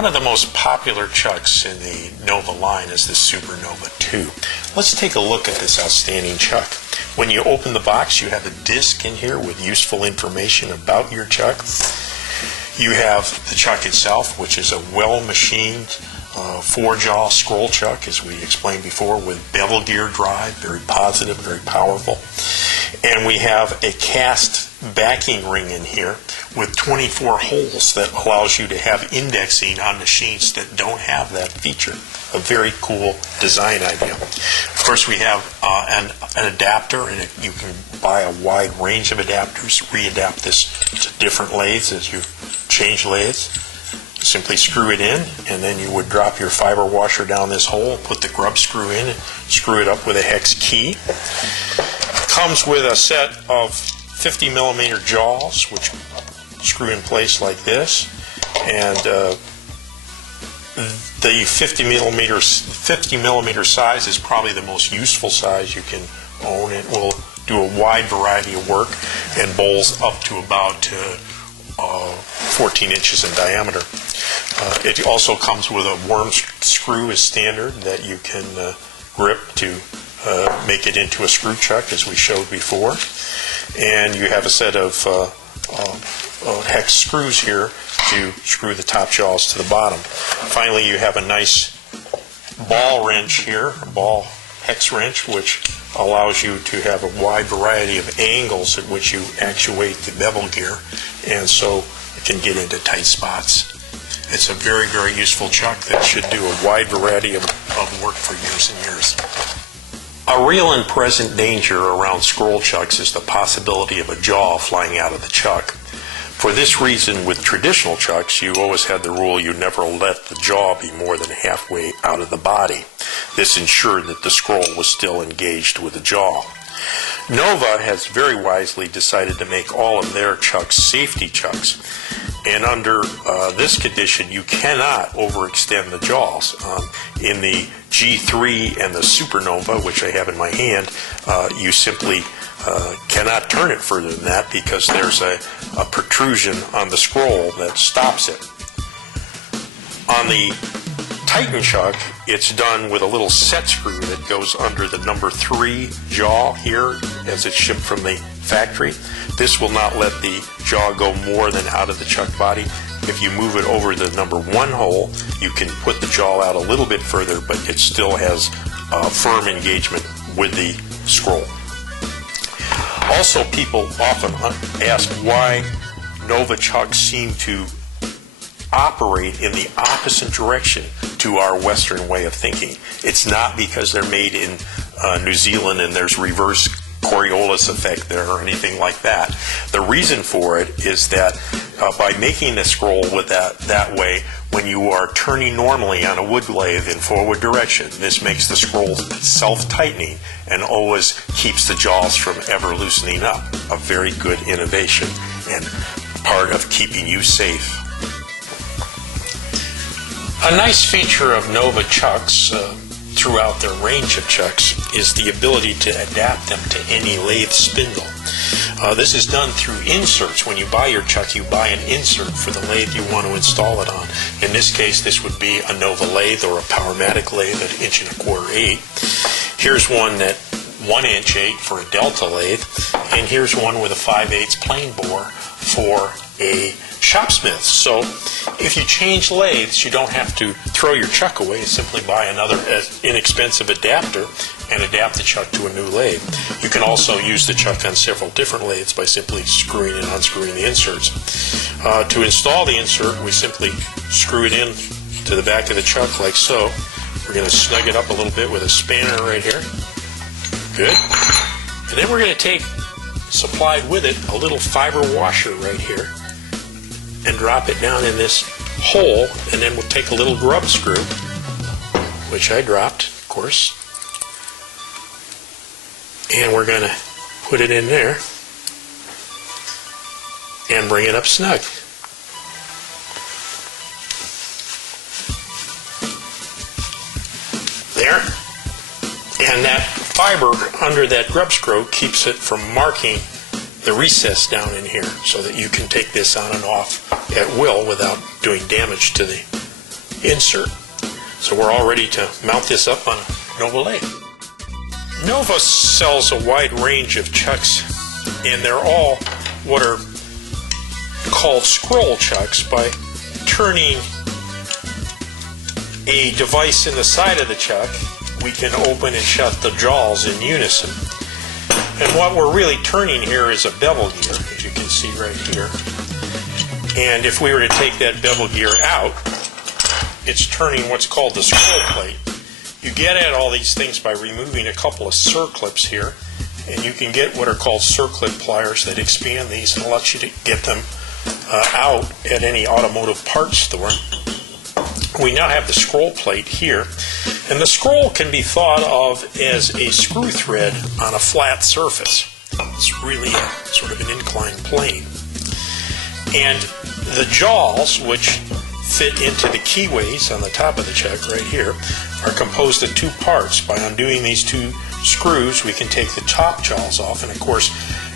One of the most popular chucks in the Nova line is the SuperNova2. Let's take a look at this outstanding chuck. When you open the box, you have a disc in here with useful information about your chuck. You have the chuck itself, which is a well-machined 4-jaw scroll chuck, as we explained before, with bevel gear drive, very positive, very powerful. And we have a cast backing ring in here with 24 holes that allows you to have indexing on machines that don't have that feature. A very cool design idea. Of course, we have an adapter, and you can buy a wide range of adapters, readapt this to different lathes as you change lathes. Simply screw it in, and then you would drop your fiber washer down this hole, put the grub screw in, and screw it up with a hex key. Comes with a set of 50 millimeter jaws, which screw in place like this, and the 50 millimeter size is probably the most useful size you can own. It will do a wide variety of work and bowls up to about 14 inches in diameter. It also comes with a worm screw as standard that you can grip to make it into a screw chuck, as we showed before. And you have a set of hex screws here to screw the top jaws to the bottom. Finally, you have a nice ball wrench here, a ball hex wrench, which allows you to have a wide variety of angles at which you actuate the bevel gear, and so it can get into tight spots. It's a very, very useful chuck that should do a wide variety of work for years and years. A real and present danger around scroll chucks is the possibility of a jaw flying out of the chuck. For this reason, with traditional chucks, you always had the rule you never let the jaw be more than halfway out of the body. This ensured that the scroll was still engaged with the jaw. Nova has very wisely decided to make all of their chucks safety chucks. And under this condition, you cannot overextend the jaws. In the G3 and the SuperNova, which I have in my hand, you simply cannot turn it further than that because there's a protrusion on the scroll that stops it. On the Titan chuck, it's done with a little set screw that goes under the number 3 jaw here as it's shipped from the factory. This will not let the jaw go more than out of the chuck body. If you move it over the number 1 hole, you can put the jaw out a little bit further, but it still has firm engagement with the scroll. Also, people often ask why Nova chucks seem to operate in the opposite direction to our Western way of thinking. It's not because they're made in New Zealand and there's reverse Coriolis effect there or anything like that. The reason for it is that by making the scroll with that way, when you are turning normally on a wood lathe in forward direction, this makes the scroll self-tightening and always keeps the jaws from ever loosening up. A very good innovation and part of keeping you safe. A nice feature of Nova chucks throughout their range of chucks is the ability to adapt them to any lathe spindle. This is done through inserts. When you buy your chuck, you buy an insert for the lathe you want to install it on. In this case, this would be a Nova lathe or a Powermatic lathe at 1 1/4 8. Here's one at 1 inch 8 for a Delta lathe, and here's one with a 5/8 plane bore for a shopsmith. So if you change lathes, you don't have to throw your chuck away. You simply buy another inexpensive adapter and adapt the chuck to a new lathe. You can also use the chuck on several different lathes by simply screwing and unscrewing the inserts. To install the insert, we simply screw it in to the back of the chuck like so. We're going to snug it up a little bit with a spanner right here. Good. And then we're going to take, supplied with it, a little fiber washer right here, and drop it down in this hole, and then we'll take a little grub screw, which I dropped, of course, and we're going to put it in there and bring it up snug. There. And that fiber under that grub screw keeps it from marking the recess down in here so that you can take this on and off at will without doing damage to the insert. So we're all ready to mount this up on Nova lathe. Nova sells a wide range of chucks, and they're all what are called scroll chucks. By turning a device in the side of the chuck, we can open and shut the jaws in unison. And what we're really turning here is a bevel gear, as you can see right here. And if we were to take that bevel gear out, it's turning what's called the scroll plate. You get at all these things by removing a couple of circlips here, and you can get what are called circlip pliers that expand these and allow you to get them out at any automotive parts store. We now have the scroll plate here, and the scroll can be thought of as a screw thread on a flat surface. It's really sort of an inclined plane. And the jaws, which fit into the keyways on the top of the chuck right here, are composed of two parts. By undoing these two screws, we can take the top jaws off, and of course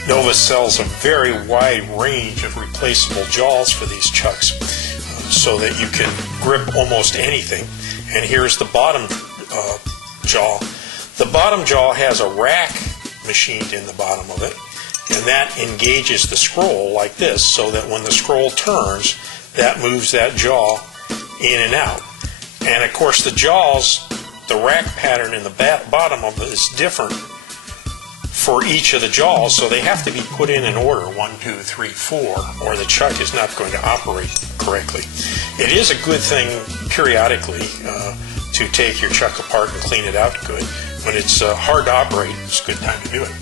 Nova sells a very wide range of replaceable jaws for these chucks, so that you can grip almost anything. And here's the bottom jaw. The bottom jaw has a rack machined in the bottom of it, and that engages the scroll like this, so that when the scroll turns, that moves that jaw in and out. And of course the jaws, the rack pattern in the bottom of it is different for each of the jaws, so they have to be put in order, 1, 2, 3, 4, or the chuck is not going to operate correctly. It is a good thing periodically to take your chuck apart and clean it out good. When it's hard to operate, it's a good time to do it.